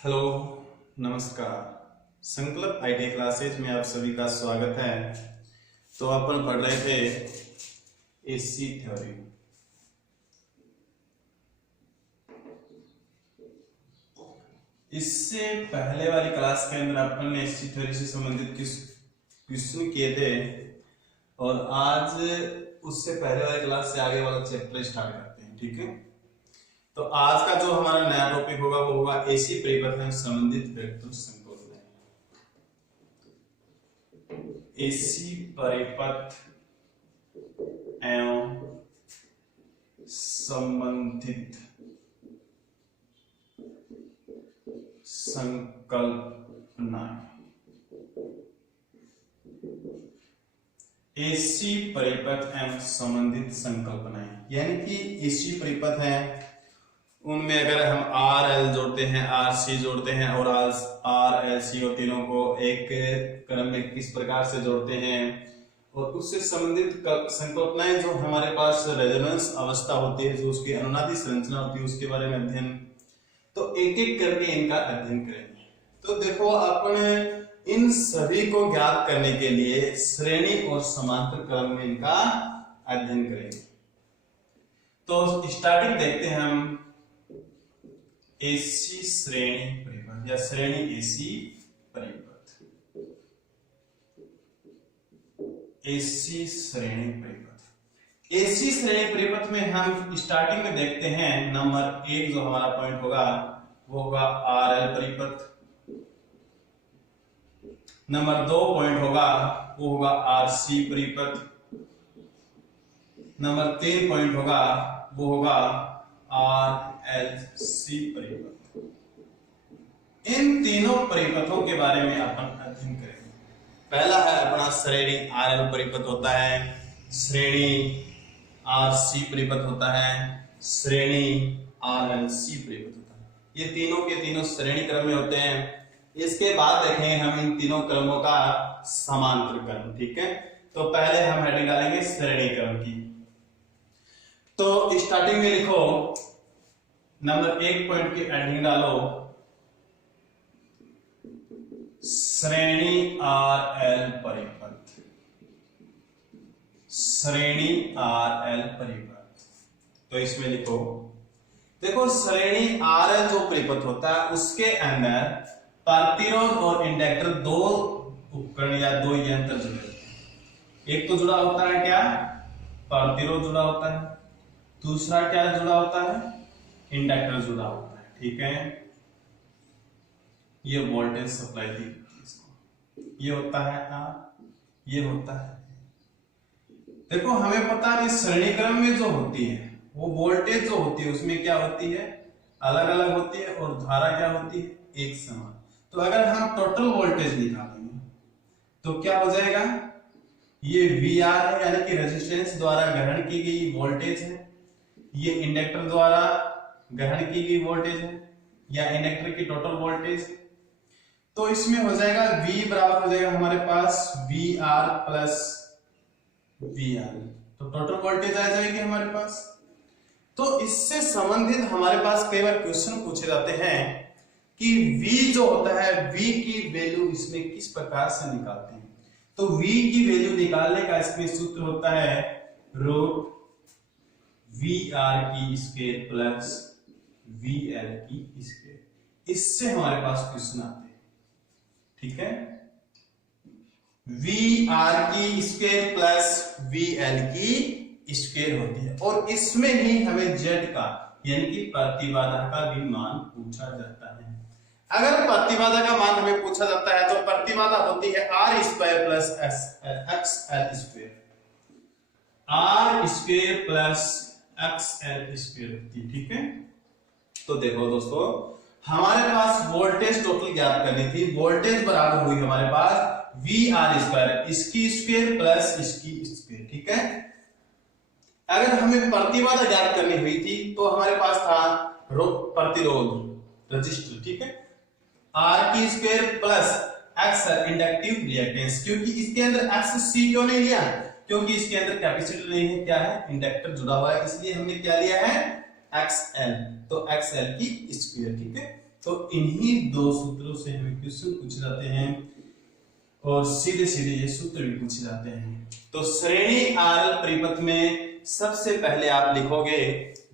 Hello, नमस्कार। संकल्प IT classes में आप सभी का स्वागत है। तो अपन पढ़ रहे थे एसी थ्योरी। इससे पहले वाली क्लास के अंदर अपन ने एसी थ्योरी से संबंधित क्वेश्चन किए थे और आज उससे पहले वाली क्लास से आगे वाला चैप्टर स्टार्ट करते हैं। ठीक है, तो आज का जो हमारा नया टॉपिक होगा वो होगा एसी परिपथ में संबंधित वेक्टर संकल्पनाएं। एसी परिपथ एवं संबंधित संकल्पनाएं। एसी परिपथ एवं संबंधित संकल्पनाएं यानी कि एसी परिपथ है, उनमें अगर हम आर एल जोड़ते हैं, आर सी जोड़ते हैं और आर एल सी और तीनों को एक क्रम में किस प्रकार से जोड़ते हैं और उससे संबंधित संकल्पनाएं जो हमारे पास रेजोनेंस अवस्था होती है, जो उसकी अनुनादी संरचना होती है, उसके बारे में अध्ययन, तो एक एक करके इनका अध्ययन करेंगे। तो देखो, अपन इन सभी को ज्ञात करने के लिए श्रेणी और समांतर क्रम में इनका अध्ययन करेंगे। तो स्टार्टिंग देखते हैं हम एसी श्रेणी परिपथ या श्रेणी एसी परिपथ। एसी श्रेणी परिपथ, एसी श्रेणी परिपथ में हम स्टार्टिंग में देखते हैं नंबर 1 जो हमारा पॉइंट होगा वो होगा आर एल परिपथ। नंबर 2 पॉइंट होगा वो होगा आर सी परिपथ। नंबर 3 पॉइंट होगा वो होगा आर एल सी परिपथ। इन तीनों परिपथों के बारे में अपन अध्ययन करेंगे। पहला है अपना श्रेणी आर एल परिपथ होता है, श्रेणी आर सी परिपथ होता है, श्रेणी आर एल सी परिपथ होता है। ये तीनों के तीनों श्रेणी क्रम में होते हैं। इसके बाद देखेंगे हम इन तीनों क्रमों का समांतर क्रम। ठीक है, तो पहले हम हेडिंग डालेंगे श्रेणी क्रम की। तो स्टार्टिंग में लिखो, नंबर 1 पॉइंट की हेडिंग डालो श्रेणी आर एल परिपथ। श्रेणी आर एल परिपथ, तो इसमें लिखो, देखो श्रेणी आर एल जो परिपथ होता है उसके अंदर प्रतिरोध और इंडक्टर दो उपकरण या दो यंत्र जुड़े होते हैं। एक तो जुड़ा होता है क्या, प्रतिरोध जुड़ा होता है, दूसरा क्या जुड़ा होता है, इंडक्टर जुड़ा होता है। ठीक है, ये वोल्टेज सप्लाई दी इसको, ये होता है आर, ये होता है। देखो हमें पता है श्रेणी क्रम में जो होती है वो वोल्टेज जो होती है उसमें क्या होती है, अलग अलग होती है, और धारा क्या होती है, एक समान। तो अगर हम टोटल वोल्टेज निकालेंगे तो क्या हो जाएगा, ये वी आर है यानी कि रेजिस्टेंस द्वारा ग्रहण की गई वोल्टेज है, ये इंडक्टर द्वारा ग्रहण की गई वोल्टेज है या इंडक्टर की टोटल वोल्टेज। तो इसमें हो जाएगा V बराबर हो जाएगा हमारे पास V R plus V R, तो टोटल वोल्टेज आ जाएगी हमारे पास। तो इससे संबंधित हमारे पास कई बार क्वेश्चन पूछे जाते हैं कि V जो होता है, V की वैल्यू इसमें किस प्रकार से निकालते हैं। तो V की वैल्यू निकालने का इसमें सूत्र होता है रूट वी आर की स्क्वायर प्लस वी एल की स्क्वायर। इससे हमारे पास क्वेश्चन आते हैं। ठीक है, वी आर की स्क्वायर प्लस वी एल की स्क्वायर होती है और इसमें ही हमें जेड का यानी कि प्रतिबाधा का भी मान पूछा जाता है। अगर प्रतिबाधा का मान हमें पूछा जाता है तो प्रतिबाधा होती है R square plus X L square, R square plus X L square होती है। ठीक है, तो देखो दोस्तों, हमारे पास वोल्टेज टोटल ज्ञात करनी थी। वोल्टेज बराबर हुई हमारे पास वी आर स्क्वायर, इसकी स्क्वायर प्लस इसकी स्क्वायर। ठीक है, अगर हमें प्रतिबाधा ज्ञात करनी हुई थी तो हमारे पास था प्रतिरोध रजिस्टर। ठीक है, आर की square plus x inductive reactance, क्योंकि इसके अंदर एक्स सी क्यों नहीं लिया, क्योंकि इसके अंदर कैपेसिटर नहीं है, क्या है, इंडक्टर जुड़ा हुआ है, इसलिए हमने क्या लिया है, XL। तो XL की स्क्वायर। ठीक है, तो इन्हीं दो सूत्रों से हमें क्वेश्चन पूछे जाते हैं और सीधे सीधे ये सूत्र भी पूछे जाते हैं। तो श्रेणी आरएल परिपथ में सबसे पहले आप लिखोगे,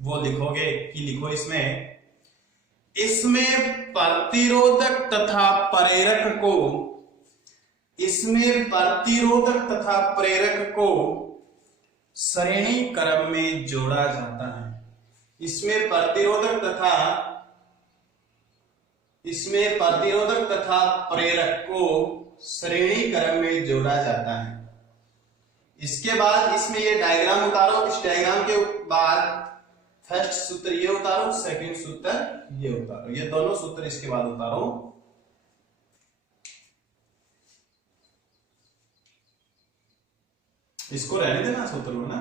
वो लिखोगे कि लिखो इसमें प्रतिरोधक तथा प्रेरक को, इसमें प्रतिरोधक तथा प्रेरक को श्रेणी क्रम में जोड़ा जाता है। इसमें प्रतिरोधक तथा प्रेरक को श्रेणी क्रम में जोड़ा जाता है। इसके बाद इसमें ये डायग्राम उतारो, इस डायग्राम के बाद फर्स्ट सूत्र ये उतारो, सेकंड सूत्र ये उतारो, ये दोनों सूत्र इसके बाद उतारो। इसको रहने देना सूत्र को ना,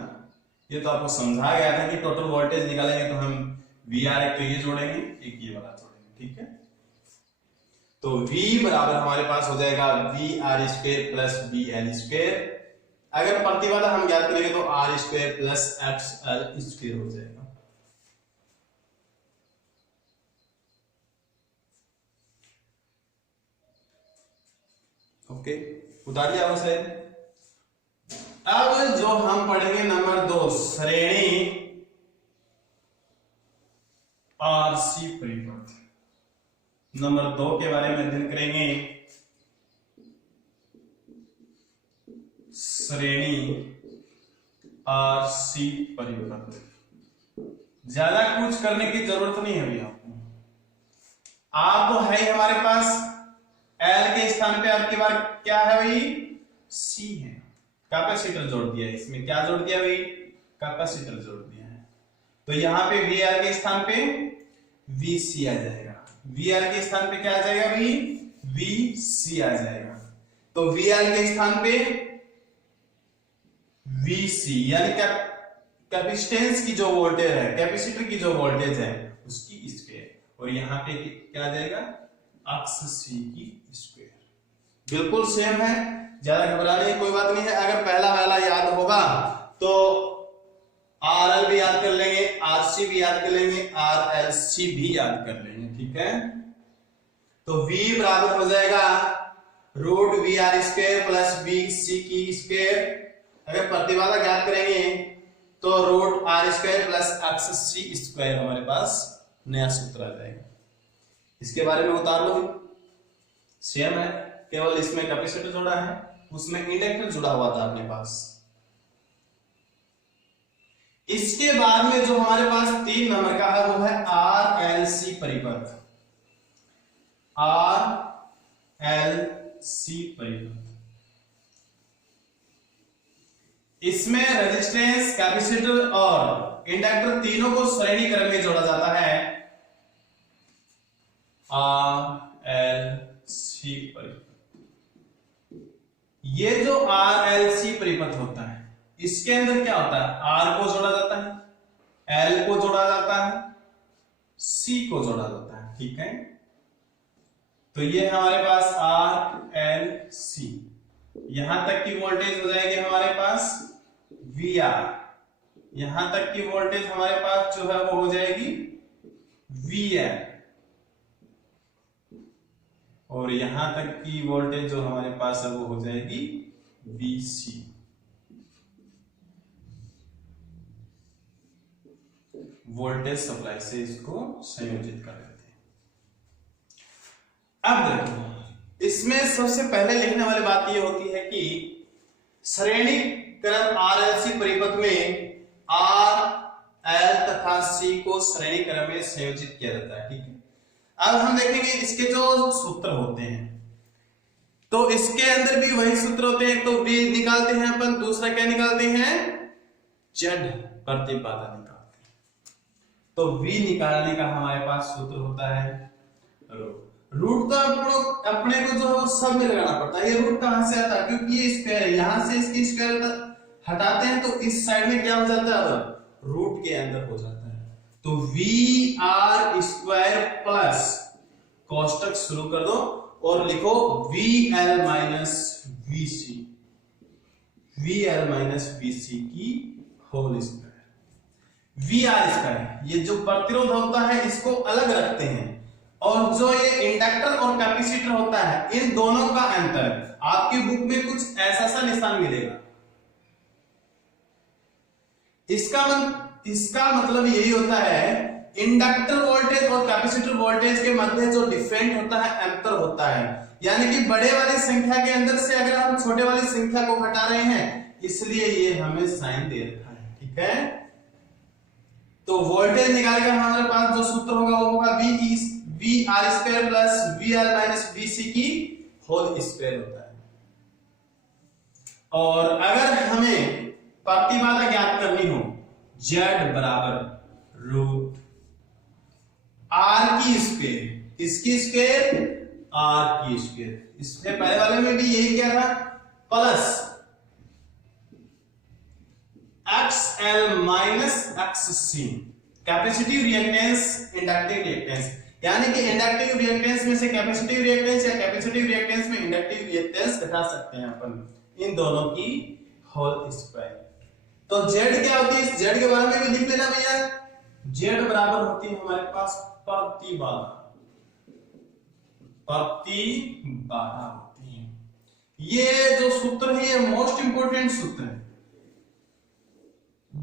ये तो आपको समझा गया था कि टोटल वोल्टेज निकालेंगे तो हम VR एक तो ये जोड़ेंगे, एक ये वाला जोड़ेंगे, ठीक है। तो V बराबर हमारे पास हो जाएगा VR² प्लस VL²। अगर प्रतिबाधा हम ज्ञात करेंगे तो R² प्लस XL² हो जाएगा। ओके, उतार दिया वो शायद। अब जो हम पढ़ेंगे नंबर 2, श्रेणी RC परिपथ। नंबर 2 के बारे में अध्ययन करेंगे, श्रेणी RC परिपथ। ज्यादा कुछ करने की जरूरत नहीं है अभी आपको। आप तो है ही हमारे पास L के स्थान पे आपके पास क्या है भाई, C है, कैपेसिटर जोड़ दिया है। इसमें क्या जोड़ दिया भाई, कैपेसिटर जोड़ दिया है। तो यहां पे VR के स्थान पे VC आ जाएगा, VR के स्थान पे क्या आ जाएगा भाई, VC आ जाएगा। तो VR के स्थान पे VC यानी कैपेसिटेंस की जो वोल्टेज है, कैपेसिटर की जो वोल्टेज है उसकी स्क्वायर, और यहां पे क्या आ जाएगा, अक्स C की स्क्वायर। बिल्कुल सेम है, ज्यादा घबराने की कोई बात नहीं है। अगर पहला वाला याद होगा तो RL भी याद कर लेंगे, RC भी याद कर लेंगे, RLC भी याद कर लेंगे, ठीक है। तो V बराबर हो जाएगा √VR² प्लस VC की स्क्वायर। अगर प्रतिबाधा ज्ञात करेंगे तो √R² प्लस XC² हमारे पास नया सूत्र आ जाएगा। इसके बारे में उतार लो, सेम है, केवल इसमें कैपेसिटर जोड़ा है, उसमें इंडक्टर जुड़ा हुआ था अपने पास। इसके बाद में जो हमारे पास 3 नंबर का है वो है RLC परिपथ। RLC परिपथ, इसमें रेजिस्टेंस, कैपेसिटर और इंडक्टर तीनों को श्रेणी क्रम में जोड़ा जाता है। RLC परिपथ, ये जो RLC परिपथ होता है इसके अंदर क्या होता है, R को जोड़ा जाता है, L को जोड़ा जाता है, C को जोड़ा जाता है, ठीक है। तो ये हमारे पास RLC, यहां तक की वोल्टेज हो जाएगी हमारे पास VR, यहां तक की वोल्टेज हमारे पास जो है वो हो जाएगी VL, और यहां तक की वोल्टेज जो हमारे पास है वो हो जाएगी VC। वोल्टेज सप्लाई से इसको संयोजित कर देते हैं। अब देखो, इसमें सबसे पहले लिखने वाली बात ये होती है कि श्रेणी क्रम RLC परिपथ में R, L तथा C को श्रेणी क्रम में संयोजित किया जाता है, ठीक है। अब हम देखेंगे इसके जो सूत्र होते हैं, तो इसके अंदर भी वही सूत्र होते हैं। तो V निकालते हैं अपन, दूसरा क्या निकालते हैं, Z प्रतिबाधा निकालते हैं। तो V निकालने का हमारे पास सूत्र होता है रूट। तो अपने को जो है वो सब में लगाना पड़ता है। ये रूट कहां से आता है, क्योंकि ये स्क्वायर है, यहां से इसकी स्क्वायर हटाते हैं तो इस साइड में क्या हो जाता है, रूट के अंदर हो जाता है। तो VR² प्लस, कोष्टक शुरू कर दो और लिखो VL minus VC, VL minus VC की होल स्क्वायर। VR² ये जो प्रतिरोध होता है इसको अलग रखते हैं और जो ये इंडक्टर और कैपेसिटर होता है, इन दोनों का अंतर आपकी बुक में कुछ ऐसा सा निशान मिलेगा। इसका मतलब यही होता है, इंडक्टर वोल्टेज और कैपेसिटर वोल्टेज के मध्य जो डिफरेंट होता है, अंतर होता है। यानी कि बड़े वाली संख्या के अंदर से अगर हम छोटे वाली संख्या को घटा रहे हैं, इसलिए ये हमें साइन दे रखा है। ठीक है, तो वोल्टेज निकालने का हमारे पास जो सूत्र होगा वो होगा V R square plus V R minus V C की होल स्क्वायर होता है। और अगर हमें प्रतिबाधा ज्ञात करनी हो, Z बराबर रूट आर की स्क्वायर, इसकी स्क्वायर आर की स्क्वायर। इससे पहले वाले में भी यही क्या था, plus XL minus XC, capacitive reactance inductive reactance. यानी कि इंडक्टिव रिएक्टेंस में से कैपेसिटिव रिएक्टेंस या कैपेसिटिव रिएक्टेंस में इंडक्टिव रिएक्टेंस घटा सकते हैं अपन इन दोनों की होल स्क्वायर। तो Z क्या होती है, Z के बारे में भी लिख लेना भैया। Z बराबर होती है हमारे पास प्रतिबाधा होती है। ये जो सूत्र है ये मोस्ट इंपोर्टेंट सूत्र है।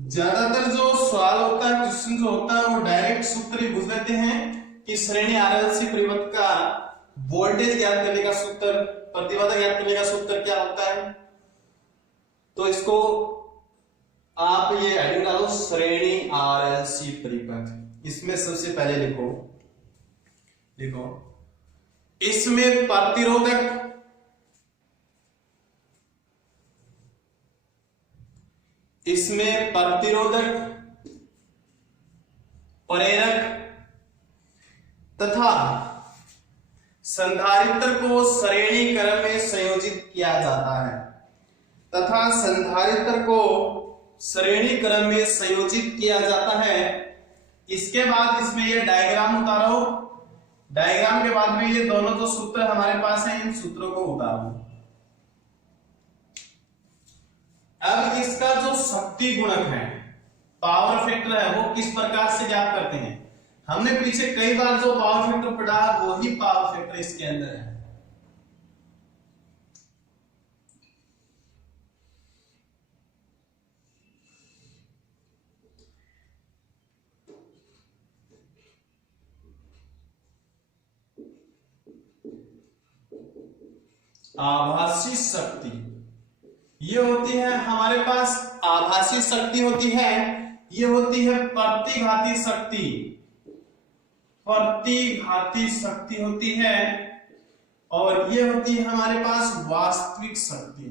ज्यादातर जो सवाल होता है, क्वेश्चन जो होता है, वो डायरेक्ट सूत्र ही पूछ लेते हैं कि श्रेणी आरएलसी परिवर्तक का वोल्टेज ज्ञात करने का सूत्र, प्रतिबाधा ज्ञात करने का सूत्र क्या होता है। तो इसको आप ये हेडिंग डालो, श्रेणी आरएलसी परिपथ। इसमें सबसे पहले लिखो इसमें प्रतिरोधक, प्रेरक तथा संधारित्र को श्रेणी क्रम में संयोजित किया जाता है, इसके बाद इसमें ये डायग्राम उतारो। डायग्राम के बाद में ये दोनों जो सूत्र हमारे पास हैं, इन सूत्रों को उतारो। अब इसका जो शक्ति गुणक है, पावर फैक्टर है, वो किस प्रकार से ज्ञात करते हैं। हमने पीछे कई बार जो पावर फैक्टर पढ़ा, वही पावर फैक्टर इसके अंदर है। आभासी शक्ति ये होती है हमारे पास, आभासी शक्ति होती है, ये होती है प्रतिघाती शक्ति होती है, और ये होती है हमारे पास वास्तविक शक्ति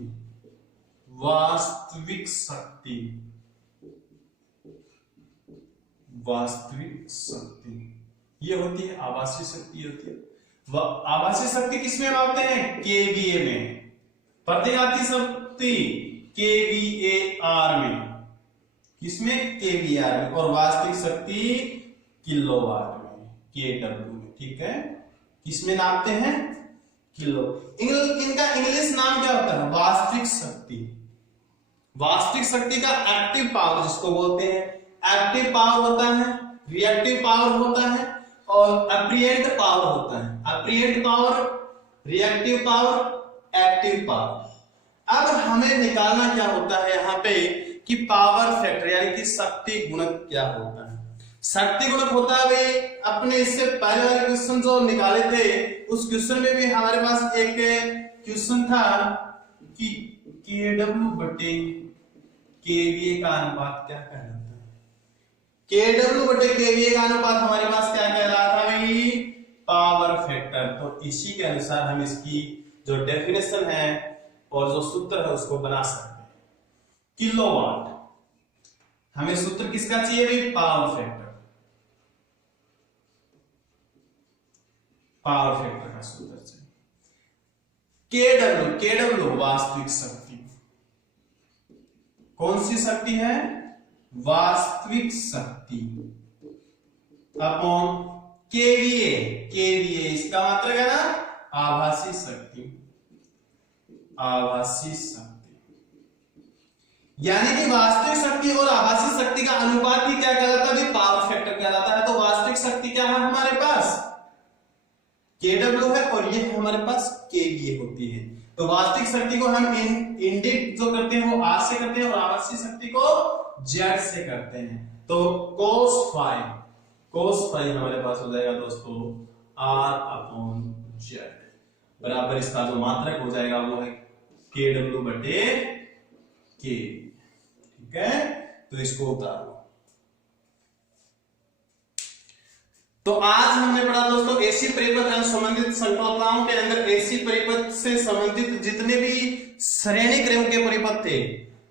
ये होती है आभासी शक्ति होती है। आभासी शक्ति किसमें मापते हैं, केवीए में। प्रतिघाती शक्ति केवीएआर में, किसमें, केवीआर में। और वास्तविक शक्ति किलोवाट में, केडब्ल्यू में। ठीक है, किसमें नापते हैं, किलो। इनका इंग्लिश नाम क्या होता है, वास्तविक शक्ति का एक्टिव पावर जिसको बोलते हैं, एक्टिव पावर होता है, रिएक्टिव पावर होता है और अप्रिएंट पावर होता है। Apparent power, reactive power, active power. अब हमें निकालना क्या होता है यहाँ पे कि पावर फैक्टर यानी कि शक्ति गुणक क्या होता है। शक्ति गुणक होता है भाई, अपने इससे पहले वाले क्वेश्चन जो निकाले थे, उस क्वेश्चन में भी हमारे पास एक क्वेश्चन था कि केडब्ल्यू बटे केवीए का अनुपात क्या कहलाता है। केडब्ल्यू बटे केवीए का अनुपात हमारे पास क्या कह रहा था भाई, पावर फैक्टर। तो इसी के अनुसार हम इसकी जो डेफिनेशन है और जो सूत्र है उसको बना सकते हैं। किलोवाट, हमें सूत्र किसका चाहिए भाई, पावर फैक्टर का सूत्र चाहिए। केडब्ल्यू वास्तविक शक्ति, कौन सी शक्ति है, वास्तविक शक्ति अपॉन केवीए, इसका मतलब है ना आभासी शक्ति। यानी कि वास्तविक शक्ति और आभासी शक्ति का अनुपात ही क्या कहलाता है, पावर फैक्टर कहलाता है। तो वास्तविक शक्ति क्या है हमारे पास, KW है और ये हमारे पास KVA होती है। तो वास्तविक शक्ति को हम इंडिकेट जो करते हैं वो R से करते हैं और आवर्ती शक्ति को Z से करते हैं। तो cos फाई हमारे पास हो जाएगा दोस्तों R/Z बराबर इसका जो मात्रक हो जाएगा वो है KW बटे K। ठीक है, तो इसको उतारो। तो आज हमने पढ़ा दोस्तों एसी परिपथ एवं संबंधित संकल्पनाओं के अंदर एसी परिपथ से संबंधित जितने भी श्रेणी क्रम के परिपथ थे,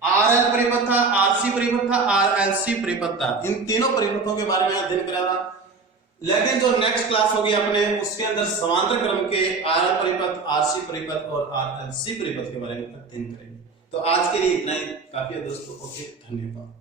आरएल परिपथ था, आरसी परिपथ था, आरएलसी परिपथ था, इन तीनों परिपथों के बारे में अध्ययन करा था। लेकिन जो नेक्स्ट क्लास होगी अपने उसके अंदर समांतर क्रम के आरएल परिपथ, आरसी परिपथ और आरएलसी परिपथ के बारे में अध्ययन करेंगे। तो आज के लिए इतना ही काफी है दोस्तों। ओके, धन्यवाद।